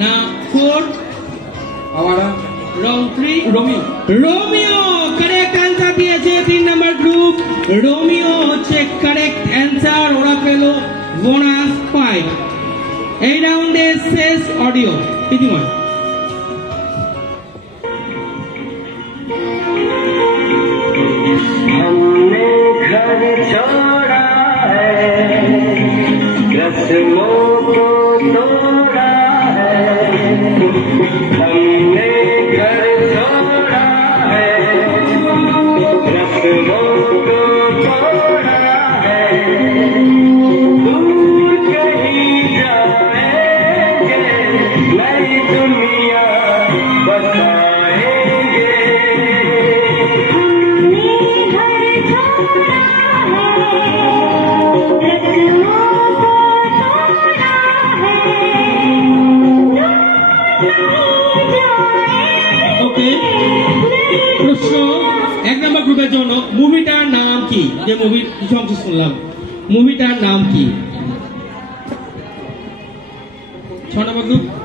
না 4, আওয়ারা, রং 3, রোমিও। রোমিও কারেক্ট অ্যান্সার দিয়েছে 3 নম্বর গ্রুপ। রোমিও হচ্ছে কারেক্ট অ্যান্সার। ওরা পেল বোনাস 5। এই রাউন্ডে শেষ অডিও প্রীতিময়। हमने घर छोड़ा है, रस्मों को तोड़ा है। हमने घर छोड़ा है, रस्मों को तोड़ा है। दूर कहीं जाएंगे, नई दुनिया बसाएंगे। ওকে, প্রশ্ন 1 নম্বর গ্রুপের জন্য, মুভিটার নাম কি? যে মুভির কিছু অংশ শুনলাম, মুভিটার নাম কি?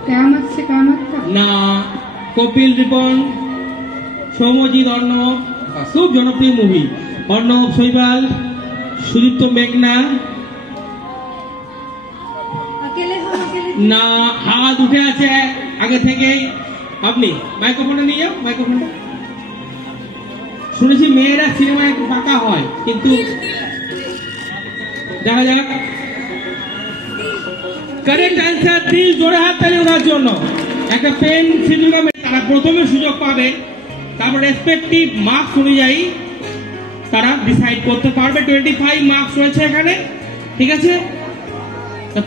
কেয়ামত সে কেয়ামতটা না, কপিল রিপন, সৌম্যজিৎ, অর্ণব, খুব জনপ্রিয় মুভি। অর্ণব, শৈবাল, সুদীপ্ত, মেঘনা। না, হাত উঠে আছে আগে থেকেই। আপনি মাইক্রোফোনটা নিয়ে যাও, মাইক্রোফোনটা। শুনেছি মেয়েরা সিনেমায় একটু ফাঁকা হয়, কিন্তু দেখা যাক। কারেক্ট অ্যান্সার, দিল জোরে হাত তালি ওনার জন্য। একটা পেন সিঁদুর তারা প্রথমে সুযোগ পাবে, তারপর রেসপেক্টিভ মার্কস অনুযায়ী তারা ডিসাইড করতে পারবে। 25 মার্কস রয়েছে এখানে, ঠিক আছে?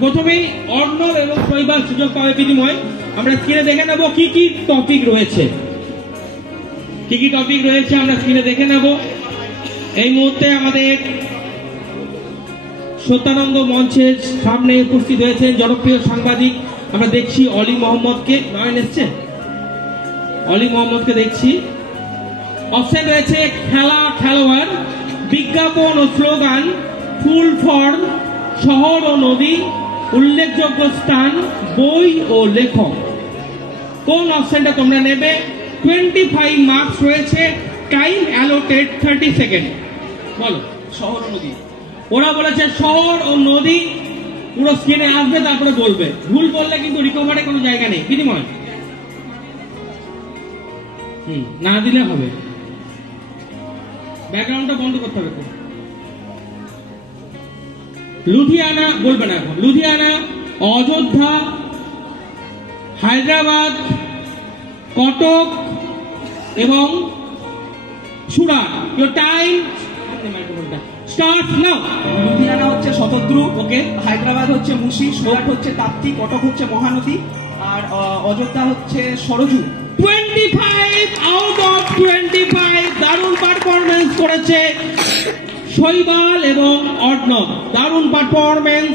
প্রথমেই অর্ণব এবং শৈবাল সুযোগ পাবে বিনিময়। আমরা স্ক্রিনে দেখে নেব কি কি টপিক রয়েছে। কি কি টপিক রয়েছে আমরা স্ক্রিনে দেখে নেব। এই মুহূর্তে আমাদের সত্যানন্দ মঞ্চের সামনে উপস্থিত হয়েছেন জনপ্রিয় সাংবাদিক। আমরা দেখছি অলি মোহাম্মদকে, নয়ন এসছে, অলি মোহাম্মদকে দেখছি। অপশন রয়েছে খেলা, খেলোয়াড়, বিজ্ঞাপন ও স্লোগান, ফুল ফর্ম, শহর ও নদী, উল্লেখযোগ্য স্থান, বই ও লেখক। কোন অপশনটা তোমরা নেবে? 25 মার্কস রয়েছে, টাইম অ্যালোটেড 30 সেকেন্ড। বলো। শহর ও নদী। ওরা বলেছে শহর ও নদী। পুরো স্ক্রিনে আসবে, তারপরে বলবে। ভুল বললে কিন্তু রিকভারে কোনো জায়গা নেই, বিনিময় না দিলে হবে। ব্যাকগ্রাউন্ডটা বন্ধ করতে হবে। লুধিয়ানা বলবে না এখন। লুধিয়ানা, অযোধ্যা, হায়দ্রাবাদ, কটক এবং সুরাট। ইওর টাইম স্টার্ট নাও। লুধিয়ানা হচ্ছে শতদ্রু, ওকে। হায়দ্রাবাদ হচ্ছে মুশি, সুরাট হচ্ছে তাপ্তি, কটক হচ্ছে মহানদী, আর অযোধ্যা হচ্ছে সরজু। 25 out of 25। দারুণ পারফরমেন্স করেছে শৈবাল এবং অর্ণব, দারুণ পারফরমেন্স।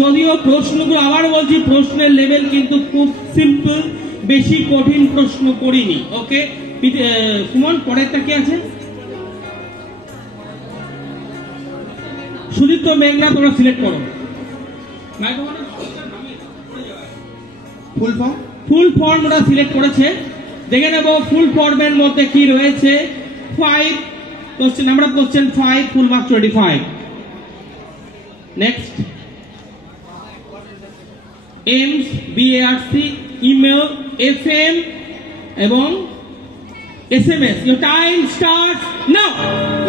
যদিও প্রশ্নগুলো, আবার বলছি, প্রশ্নের লেভেল কিন্তু খুব সিম্পল, বেশি কঠিন প্রশ্ন করিনি। ওকে সুমন, পরেরটা কি আছে? সুদীপ্ত, মেঘনা, তোমরা সিলেক্ট করো। ফুল ফর্ম, ফুল ফর্ম ওরা সিলেক্ট করেছে। দেখে নেব ফুল ফর্মের মধ্যে কি রয়েছে। 5 কোশ্চেন, আমরা question 5, full marks 25। Next, AIIMS, BARC, email, FM এবং SMS. Your time starts now.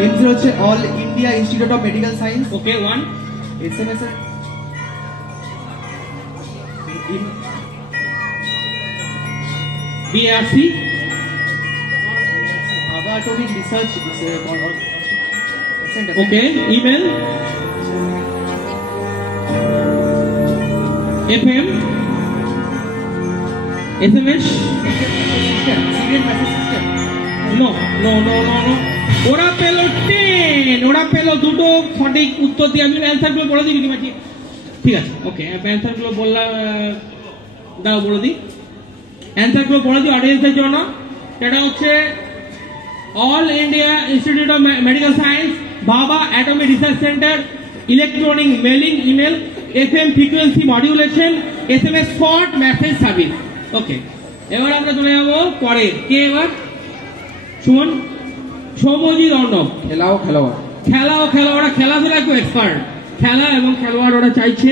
AIIMS হচ্ছে All India Institute of Medical Science, okay 1। SMS BARC, Bhabha Atomic Research, okay. Email, FM, SMS, no no no no no. ওরা পেল 10, ওরা পেল দুটো সঠিক উত্তর দিয়ে। আমি অ্যান্সার গুলো বলে দিই, ঠিক আছে? ওকে, অ্যান্সার গুলো বললাম, দাও বলে দিই। অ্যান্সার গুলো বলে দিই অডিয়েন্সের জন্য। সেটা হচ্ছে All India Institute of Medical Science, Bhabha Atomic Research Centre, electronic mailing, email, FM frequency modulation, SMS short message service. Okay, এবার আমরা চলে যাবো পরে। কে এবার? সুমন, সৌম্যজিৎ, অর্ণব। খেলা ও খেলোয়াড়। খেলা ও খেলোয়াড়, খেলাধুলা একটু এক্সপার্ট। খেলা এবং খেলোয়াড় ওরা চাইছে।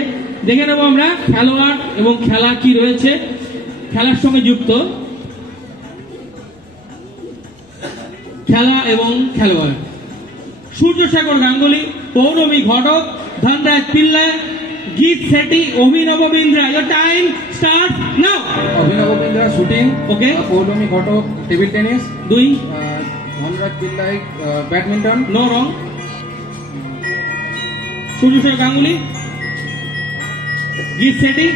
দেখে নেবো আমরা খেলোয়াড় এবং খেলা কি রয়েছে। খেলার সঙ্গে যুক্ত খেলা এবং খেলোয়াড়: সূর্যশেখর গাঙ্গুলি, পৌলমী ঘটক, ধনরাজ পিল্লা, গীত সেটি, অভিনব Bindra. Your time starts now. Abhinav Bindra shooting, okay. Poulami Ghatak table tennis, 2। Dhanraj Pillay badminton, no wrong. Suryashekhar Ganguly, Geet Sethi,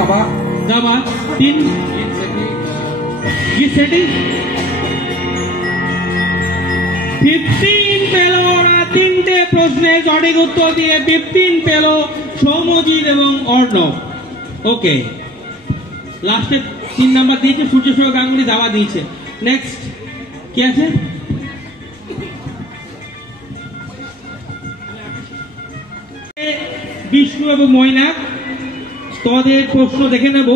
দাবা, দাবা 3। গীত সেটি 15 পেল ওরা। 3টে প্রশ্নে সঠিক উত্তর দিয়ে 15 পেল সৌম্যজিৎ এবং অর্ণব। ওকে, লাস্টে 3 নাম্বার দিয়েছে সূর্যশেখর গাঙ্গুলি, দাবা দিয়েছে। নেক্সট কি আছে? বিষ্ণু এবং মৈনাক। তোমাদের প্রশ্ন দেখে নেব।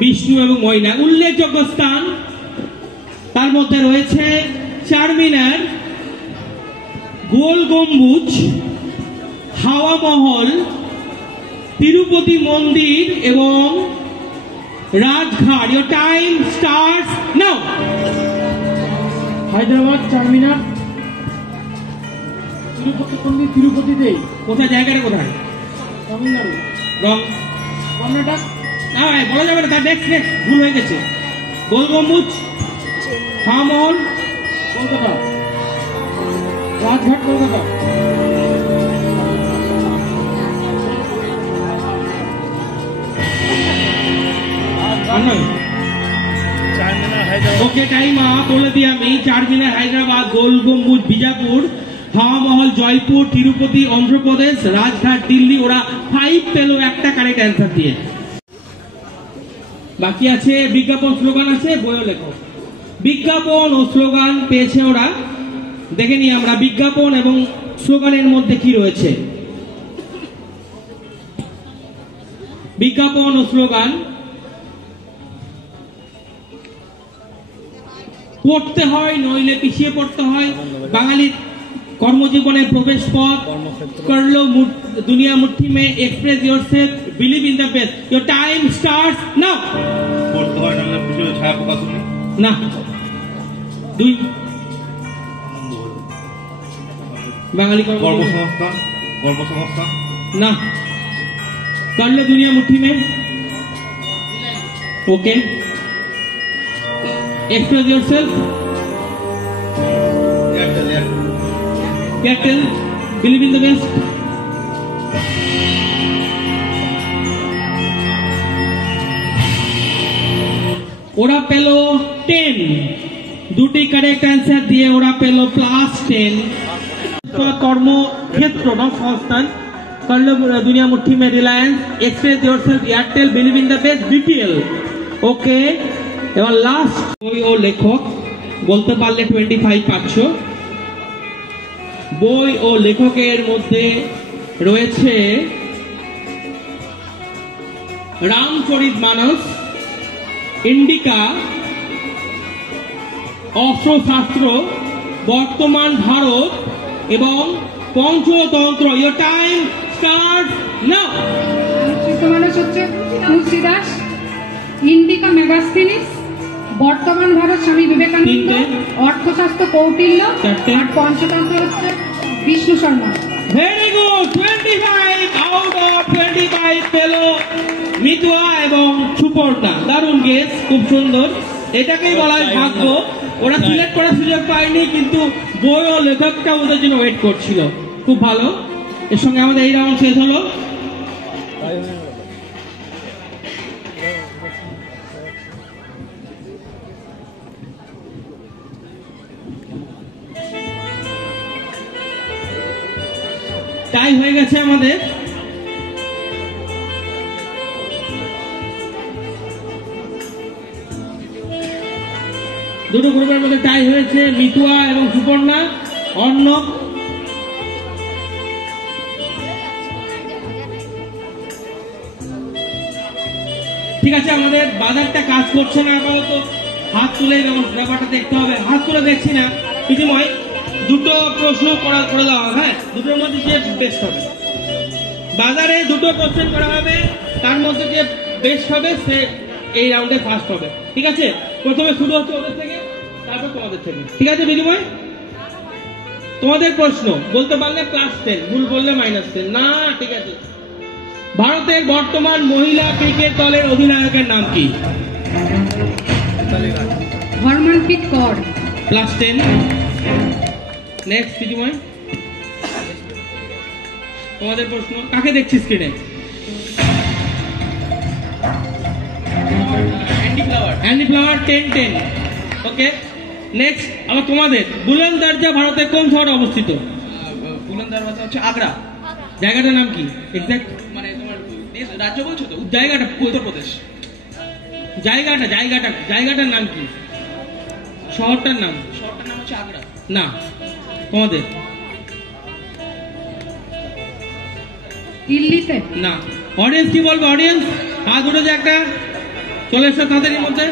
বিষ্ণু এবং মৈনাক উল্লেখযোগ্য স্থান, তার মধ্যে রয়েছে চারমিনার, গোল গম্বুজ, হাওয়া মহল, তিরুপতি মন্দির এবং Rajghat. Your time starts now. Hyderabad, Charminar, Tirupati মন্দির, তিরুপতিতে। কোথায় জায়গাটা কোথায়? তামিলনাড়ু। রং কর্ণাটক। না ভাই বলা যাবে না, তার নেক্সট ভুল হয়ে গেছে। গোল গম্বুজ, হাওয়া মহল কলকাতা, রাজঘাট কলকাতা। ওকে, টাইম বলে দিই আমি। চারমিনার হায়দ্রাবাদ, গোল গম্বুজ বিজাপুর, হাওয়া মহল জয়পুর, তিরুপতি অন্ধ্রপ্রদেশ, রাজঘাট দিল্লি। ওরা 5 পেল একটা কারেক্ট অ্যান্সার দিয়ে। বাকি আছে বিজ্ঞাপন, স্লোগান আছে, বইও লেখো। বিজ্ঞাপন ও স্লোগান পেয়েছে ওরা। দেখে নিই আমরা বিজ্ঞাপন এবং স্লোগানের মধ্যে কি রয়েছে। বিজ্ঞাপন ও স্লোগান পড়তে হয়, নইলে পিছিয়ে পড়তে হয়। বাঙালির কর্মজীবনে প্রবেশ পথ, করলো দুনিয়া মুঠি মে, express yourself, believe in the best. Your time starts now. পড়তে হয় না পিছনে ছায়া প্রকাশনী না। 2 বাঙালি কর্মসংস্থান, কর্মসংস্থান না। করলো দুনিয়া মুঠি মে, okay. Express yourself, Airtel, believe in the best. ওরা পেল 10, 2টি কারেক্ট অ্যান্সার দিয়ে ওরা পেল +10। কর্মক্ষেত্র না সংস্থান, করলো দুনিয়া মুঠি মে, Reliance, express yourself, Airtel, believe in the best, BPL. Okay, এবার লাস্ট বই ও লেখক বলতে পারলে 25 পাচ্ছ। বই ও লেখকের মধ্যে রয়েছে রামচরিতমানস, ইন্ডিকা, অস্ত্রশাস্ত্র, বর্তমান ভারত এবং Panchatantra. Your time start now. Ramcharitmanas হচ্ছে তুলসীদাস, ইন্ডিকা মেগাস্থিনিস, বর্তমান ভারত স্বামী বিবেকানন্দ, অর্থশাস্ত্র কৌটিল্য, আর পঞ্চতন্ত্র হচ্ছে Vishnu Sharma. Very good, 25 out of 25 পেল মিতুয়া এবং সুপর্ণা। দারুণ গেস, খুব সুন্দর। এটাকেই বলা হয় ভাগ্য। ওরা সিলেক্ট করার সুযোগ পায়নি, কিন্তু বই ও লেখকটা ওদের জন্য ওয়েট করছিল। খুব ভালো। এর সঙ্গে আমাদের এই রাউন্ড শেষ হলো। টাই হয়ে গেছে আমাদের। দুটো গ্রুপের মধ্যে টাই হয়েছে, মিতুয়া এবং সুপর্ণা। অর্ণব, ঠিক আছে, আমাদের বাজারটা কাজ করছে না আপাতত। হাত তুলে ব্যাপারটা দেখতে হবে। হাত তুলে দেখছি না। প্রীতিময়, দুটো প্রশ্ন করে দেওয়া। হ্যাঁ, দুটোর মধ্যে যে বেস্ট হবে। বাজারে দুটো কোশ্চেন করা হবে, তার মধ্যে যে বেস্ট হবে সে এই রাউন্ডে ফার্স্ট হবে। ঠিক আছে, প্রথমে শুরু হচ্ছে ওদের থেকে, তারপর তোমাদের থেকে। ঠিক আছে বিনিময়, তোমাদের প্রশ্ন বলতে পারলে +10, ভুল বললে -10। না, ঠিক আছে। ভারতের বর্তমান মহিলা ক্রিকেট দলের অধিনায়কের নাম কি? হরমনপ্রীত কৌর। +10। নেক্সট বিনিময়, তোমাদের প্রশ্ন। কাকে দেখছি স্ক্রিনে? Andy flower. 10-10। ওকে, নেক্সট আবার তোমাদের। বুলন্দ দরজা ভারতের কোন শহরে অবস্থিত? বুলন্দ দরজা হচ্ছে আগ্রা। জায়গাটার নাম কি এক্সাক্ট? মানে তোমার রাজ্য বলছো তো? জায়গাটা উত্তরপ্রদেশ। জায়গাটার নাম কি? শহরটার নাম? শহরটার নাম হচ্ছে আগ্রা। না, তোমাদের দিল্লিতে। না, অডিয়েন্স কি বলবো? অডিয়েন্স হাত উঠেছে একটা, চলে এসো তাদের মধ্যে।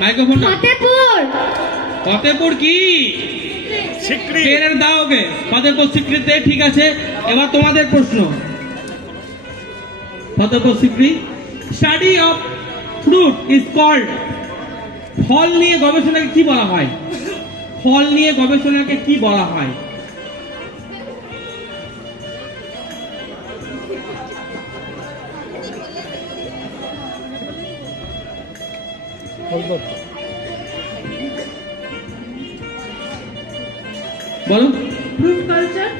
মাইক্রোফোন। ফতেপুর। ফতেপুর কি? সিক্রি দাও ওকে। ফতেপুর সিক্রিতে, ঠিক আছে। এবার তোমাদের প্রশ্ন। Fatehpur Sikri, study of fruit is called. ফল নিয়ে গবেষণাকে কি বলা হয়? ফল নিয়ে গবেষণাকে কি বলা হয়? বলো। Fruit culture.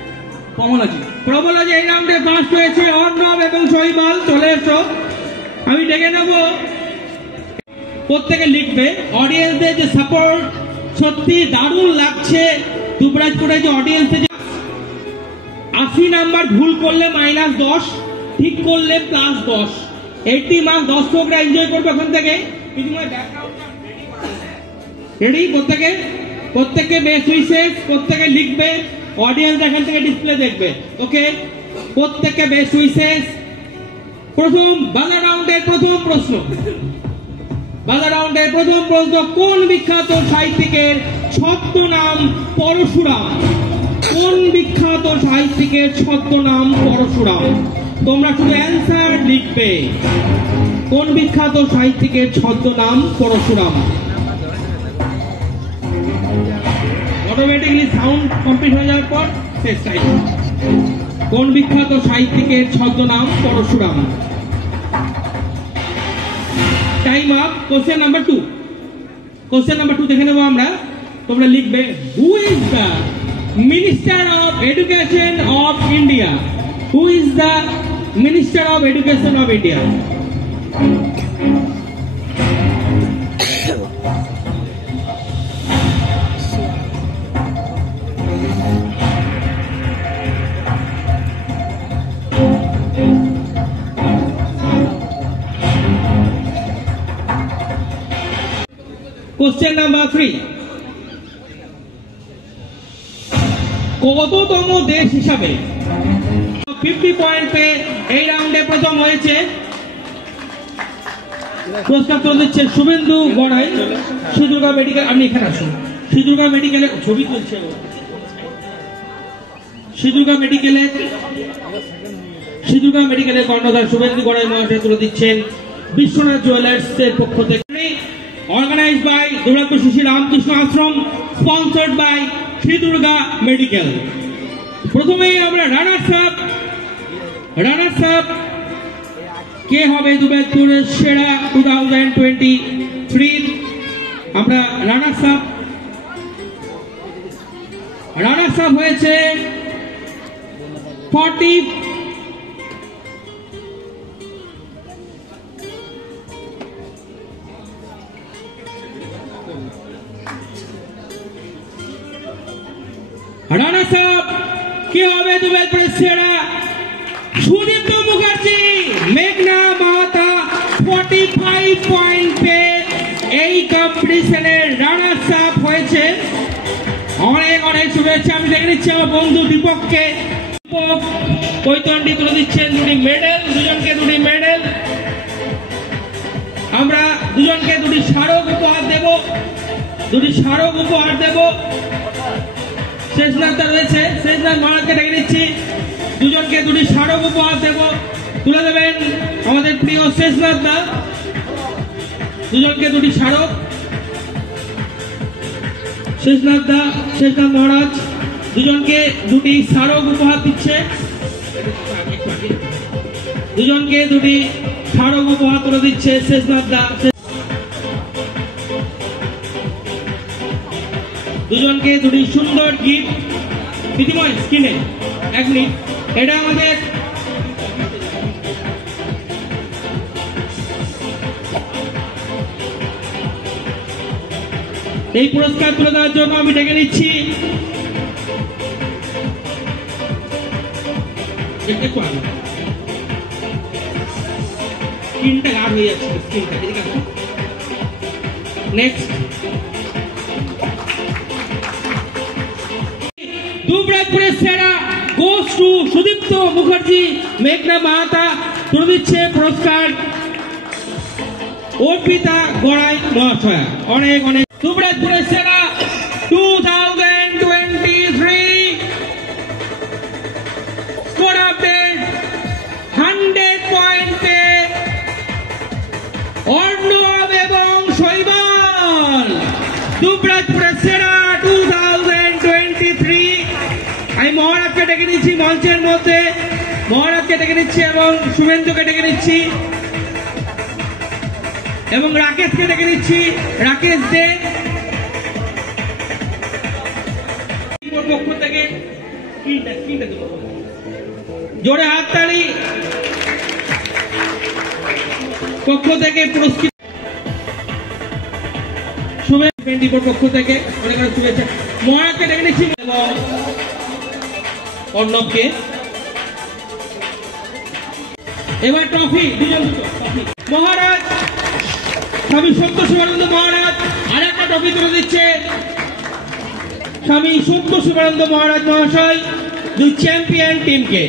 পমোলজি। প্রবলজি এই রাউন্ডে ফার্স্ট হয়েছে অর্ণব এবং শৈবাল, চলে এসো। আমি ডেকে নেব, প্রত্যেকে লিখবে। অডিয়েন্সদের যে সাপোর্ট সত্যি দারুণ লাগছে। দুবরাজপুরে যে অডিয়েন্সে 80 নাম্বার ভুল করলে -10, ঠিক করলে +10, 80 মার্ক দর্শকরা এনজয় করবে ওখান থেকে। রেডি? প্রত্যেকে বেস্ট উইশেস, প্রত্যেকে লিখবে। অডিয়েন্স এখান থেকে ডিসপ্লে দেখবে। ওকে, প্রত্যেকে বেস্ট উইশেস। প্রথম বাংলা রাউন্ডের প্রথম প্রশ্ন। কোন বিখ্যাত সাহিত্যিকের ছদ্মনাম পরশুরাম? কোন বিখ্যাত সাহিত্যিকের ছদ্মনাম পরশুরাম? তোমরা শুধু অ্যান্সার লিখবে। কোন বিখ্যাত সাহিত্যিকের ছদ্মনাম পরশুরাম? অটোমেটিক্যালি সাউন্ড কমপ্লিট হয়ে যাওয়ার পর শেষ টাইম। কোন বিখ্যাত সাহিত্যিকের ছদ্মনাম Parashuram? Time up. Question number 2 দেখে নেবো আমরা। তোমরা লিখবে, who is the minister of education of India? Who is the minister of education of India? Question number 3, কততম দেশ হিসাবে 50 পয়েন্ট পেয়ে এই রাউন্ডে প্রথম হয়েছে? পুরস্কার তুলে দিচ্ছে শুভেন্দু গড়াই, শ্রীদুর্গা মেডিকেল। আপনি এখানে আসুন। শ্রীদুর্গা মেডিকেলের ছবি তুলছে। শ্রীদুর্গা মেডিকেলের কর্ণধার শুভেন্দু গড়াই মহাশয় তুলে দিচ্ছেন বিশ্বনাথ জুয়েলার্স এর পক্ষ থেকে। Organized by Durgapur Shri Ramakrishna Ashram, sponsored by Sri Durga Medical. প্রথমেই আমরা রানার্স আপ কে হবে দুবরাজপুরের সেরা 2023? আমরা রানার্স আপ হয়েছে 40 রানার্স আপ কে হবে দুবরাজপুরের সেরা? সুদীপ্ত মুখার্জি, মেঘনা মাহাতা 45 পয়েন্ট পেয়ে এই কম্পিটিশনের রানার্স আপ হয়েছে। অনেক শুভেচ্ছা। আমি দেখে নিচ্ছি আমার বন্ধু দীপককে। দীপক কৈতন্ডি তুলে দিচ্ছেন দুজনকে দুটি মেডেল। আমরা দুজনকে দুটি স্মারক উপহার দেব। শেষনাথ রয়েছে, শেষনাথ মহারাজকে ডেকে নিচ্ছি। দুজনকে দুটি স্মারক উপহার দেব, তুলে দেবেন আমাদের প্রিয় শেষনাথ দা। দুজনকে দুটি স্মারক। শেষনাথ মহারাজ দুজনকে দুটি স্মারক উপহার দিচ্ছে। দুজনকে দুটি স্মারক উপহার তুলে দিচ্ছে শেষনাথ দা। দুজনকে দুটি সুন্দর গিফট। প্রীতিময় স্ক্রিনে 1 মিনিট। এটা আমাদের এই পুরস্কার তুলে দেওয়ার জন্য আমি ডেকে নিচ্ছি স্ক্রিনটা গাঢ় হয়ে যাচ্ছে। নেক্সট দুবরাজপুরের সেরা গোস টু সুদীপ্ত মুখার্জি, মেঘনা মাহাতা তুলে দিচ্ছে পুরস্কার অর্পিতা গড়াই মহাশয়া। অনেক অনেক। দুবরাজপুরের সেরা 2023 স্কোর আপডেট 100 পয়েন্টে অর্ণব এবং শৈবাল। দুবরাজপুরের সেরা 2023। আমি মহারাজকে ডেকে নিচ্ছি মঞ্চের মধ্যে, মহারাজকে ডেকে নিচ্ছি এবং শুভেন্দুকে ডেকে নিচ্ছি এবং রাকেশকে ডেকে নিচ্ছি, রাকেশ দে পক্ষ থেকে জোরে হাততালি পক্ষ থেকে পুরস্কৃত শুভেন্দুর পক্ষ থেকে অনেক অনেক শুভেচ্ছা। মহারাজকে ডেকে নিচ্ছি এবং অর্ণবকে। এবার ট্রফি, দুজন ট্রফি। মহারাজ স্বামী সত্য শিবানন্দ মহারাজ আর একটা ট্রফি তুলে দিচ্ছে স্বামী সত্য শিবানন্দ মহারাজ মহাশয় দুই চ্যাম্পিয়ন টিমকে।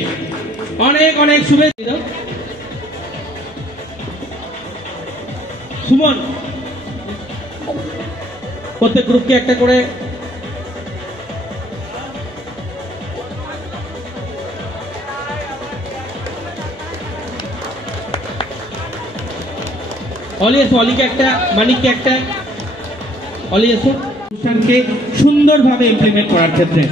অনেক অনেক শুভেচ্ছা। সুমন প্রত্যেক গ্রুপকে একটা করে অলিকে একটা, মানিককে একটা, অলি এসো অনুষ্ঠানকে সুন্দরভাবে ইমপ্লিমেন্ট করার ক্ষেত্রে।